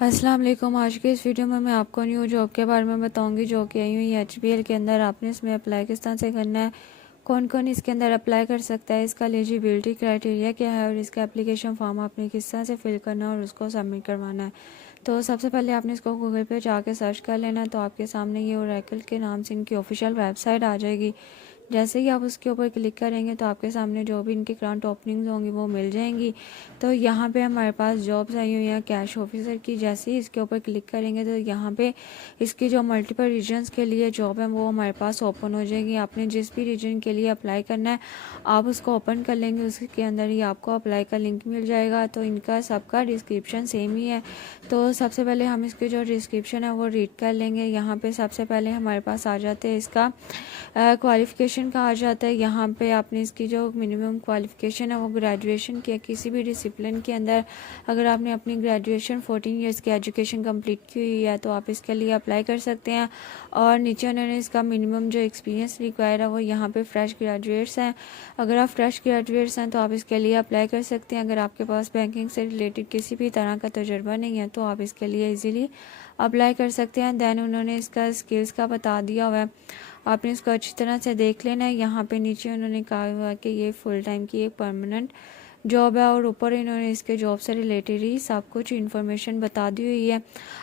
अस्सलाम वालेकुम। आज के इस वीडियो में मैं आपको न्यू जॉब के बारे में बताऊंगी जो कि आई हुई है HBL के अंदर। आपने इसमें अप्लाई किस तरह से करना है, कौन कौन इसके अंदर अप्लाई कर सकता है, इसका एलिजिबिलिटी क्राइटेरिया क्या है और इसका एप्लीकेशन फॉर्म आपने किस तरह से फिल करना है और उसको सबमिट करवाना है। तो सबसे पहले आपने इसको गूगल पे जाके सर्च कर लेना है। तो आपके सामने ये ओरेकल के नाम से इनकी ऑफिशियल वेबसाइट आ जाएगी। जैसे ही आप उसके ऊपर क्लिक करेंगे तो आपके सामने जो भी इनकी करंट ओपनिंग्स होंगी वो मिल जाएंगी। तो यहाँ पे हमारे पास जॉब्स आई हुई हैं कैश ऑफिसर की। जैसे ही इसके ऊपर क्लिक करेंगे तो यहाँ पे इसकी जो मल्टीपल रीजन्स के लिए जॉब है वो हमारे पास ओपन हो जाएगी। आपने जिस भी रीजन के लिए अप्लाई करना है आप उसको ओपन कर लेंगे, उसके अंदर ही आपको अप्लाई का लिंक मिल जाएगा। तो इनका सबका डिस्क्रिप्शन सेम ही है। तो सबसे पहले हम इसकी जो डिस्क्रिप्शन है वो रीड कर लेंगे। यहाँ पे सबसे पहले हमारे पास आ जाते हैं इसका क्वालिफ़िकेशन का आ जाता है। यहाँ पे आपने इसकी जो मिनिमम क्वालिफ़िकेशन है वो ग्रेजुएशन की है किसी भी डिसिप्लिन के अंदर। अगर आपने अपनी ग्रेजुएशन 14 इयर्स की एजुकेशन कंप्लीट की हुई है तो आप इसके लिए अप्लाई कर सकते हैं। और नीचे उन्होंने इसका मिनिमम जो एक्सपीरियंस रिक्वायर है वो यहाँ पे फ्रेश ग्रेजुएट्स हैं। अगर आप फ्रेश ग्रेजुएट्स हैं तो आप इसके लिए अप्लाई कर सकते हैं। अगर आपके पास बैंकिंग से रिलेटेड किसी भी तरह का तजुर्बा नहीं है तो आप इसके लिए ईजीली अप्लाई कर सकते हैं। दैन उन्होंने इसका स्किल्स का बता दिया हुआ है, आपने इसको अच्छी तरह से देख लेना है। यहाँ पे नीचे उन्होंने कहा हुआ है कि ये फुल टाइम की एक परमानेंट जॉब है और ऊपर इन्होंने इसके जॉब से रिलेटेड ही सब कुछ इन्फॉर्मेशन बता दी हुई है।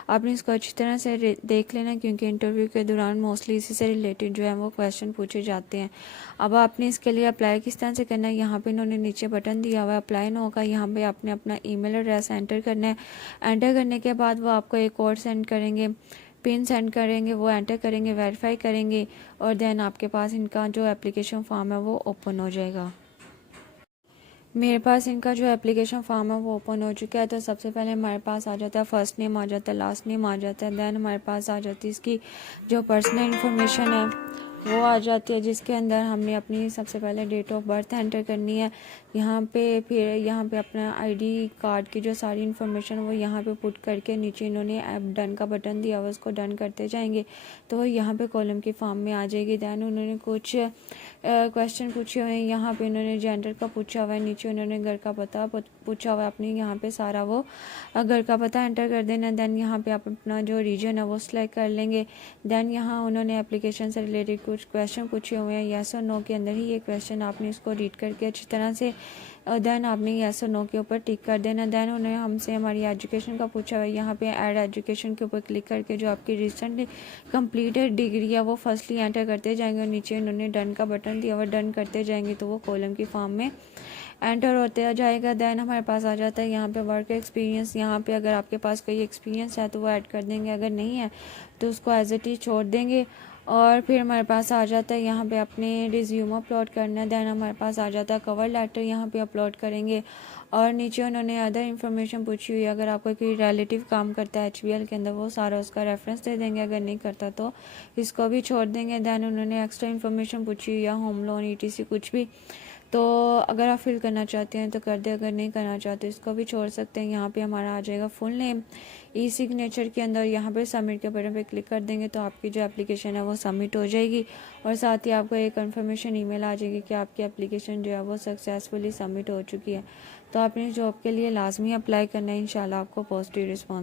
आपने इसको अच्छी तरह से देख लेना क्योंकि इंटरव्यू के दौरान मोस्टली इसी से रिलेटेड जो है वो क्वेश्चन पूछे जाते हैं। अब आपने इसके लिए अप्लाई किस तरह से करना है, यहाँ पे इन्होंने नीचे बटन दिया हुआ है अप्लाई नो का। यहाँ पे आपने अपना ईमेल एड्रेस एंटर करना है। एंटर करने के बाद वो आपको एक कोड सेंड करेंगे, पिन सेंड करेंगे, वो एंटर करेंगे, वेरीफाई करेंगे और देन आपके पास इनका जो एप्लीकेशन फॉर्म है वो ओपन हो जाएगा। मेरे पास इनका जो एप्लीकेशन फॉर्म है वो ओपन हो चुका है। तो सबसे पहले हमारे पास आ जाता है फर्स्ट नेम, आ जाता है लास्ट नेम, आ जाता है देन हमारे पास आ जाती है इसकी जो पर्सनल इन्फॉर्मेशन है वो आ जाती है, जिसके अंदर हमने अपनी सबसे पहले डेट ऑफ बर्थ एंटर करनी है। यहाँ पे फिर यहाँ पे अपना आईडी कार्ड की जो सारी इन्फॉर्मेशन वो यहाँ पे पुट करके नीचे इन्होंने ऐप डन का बटन दिया हुआ उसको डन करते जाएंगे तो वो यहाँ पे कॉलम की फॉर्म में आ जाएगी। दैन उन्होंने कुछ क्वेश्चन पूछे हुए हैं। यहाँ पे इन्होंने जेंडर का पूछा हुआ है, नीचे उन्होंने घर का पता पूछा हुआ है अपनी। यहाँ पे सारा वो घर का पता एंटर कर देना। दैन यहाँ पे आप अपना जो रीजन है वो सिलेक्ट कर लेंगे। दैन यहाँ उन्होंने एप्लीकेशन से रिलेटेड कुछ क्वेश्चन पूछे हुए हैं, येस और नो के अंदर ही ये क्वेश्चन आपने इसको रीड करके अच्छी तरह से देन आपने येस और नो के ऊपर टिक कर देना। देन उन्होंने हमसे हमारी एजुकेशन का पूछा हुआ है। यहाँ पे ऐड एजुकेशन के ऊपर क्लिक करके जो आपकी रिसेंटली कंप्लीटेड डिग्री है वो फर्स्टली एंटर करते जाएंगे और नीचे उन्होंने डन का बटन दिया हुआ, डन करते जाएंगे तो वो कॉलम की फॉर्म में एंटर होते जाएगा। देन हमारे पास आ जाता है यहाँ पे वर्क एक्सपीरियंस। यहाँ पे अगर आपके पास कोई एक्सपीरियंस है तो वो ऐड कर देंगे, अगर नहीं है तो उसको एज इट इज छोड़ देंगे। और फिर हमारे पास आ जाता है यहाँ पे अपने रिज्यूम अपलोड करना है। देन हमारे पास आ जाता है कवर लेटर, यहाँ पे अपलोड करेंगे। और नीचे उन्होंने अदर इन्फॉर्मेशन पूछी हुई है, अगर आपका कोई रिलेटिव काम करता है HBL के अंदर वो सारा उसका रेफरेंस दे देंगे, अगर नहीं करता तो इसको भी छोड़ देंगे। देन उन्होंने एक्स्ट्रा इन्फॉर्मेशन पूछी हुई है, होम लोन ETC कुछ भी, तो अगर आप फिल करना चाहते हैं तो कर दे, अगर नहीं करना चाहते इसको भी छोड़ सकते हैं। यहाँ पे हमारा आ जाएगा फुल नेम ई सिग्नेचर के अंदर, यहाँ पर सबमिट के बटन पे क्लिक कर देंगे तो आपकी जो एप्लीकेशन है वो सबमिट हो जाएगी और साथ ही आपको एक कंफर्मेशन ईमेल आ जाएगी कि आपकी एप्लीकेशन जो है वो सक्सेसफुली सबमिट हो चुकी है। तो आपने जॉब के लिए लाजमी अप्लाई करना है, इंशाल्लाह आपको पॉजिटिव रिस्पॉन्स